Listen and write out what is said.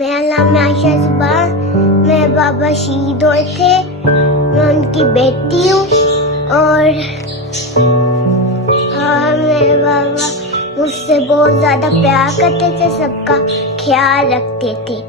मेरा नाम है आयशा जुबा। मेरे बाबा शहीद हुए थे। मैं उनकी बेटी हूँ और मेरे बाबा मुझसे बहुत ज्यादा प्यार करते थे, सबका ख्याल रखते थे।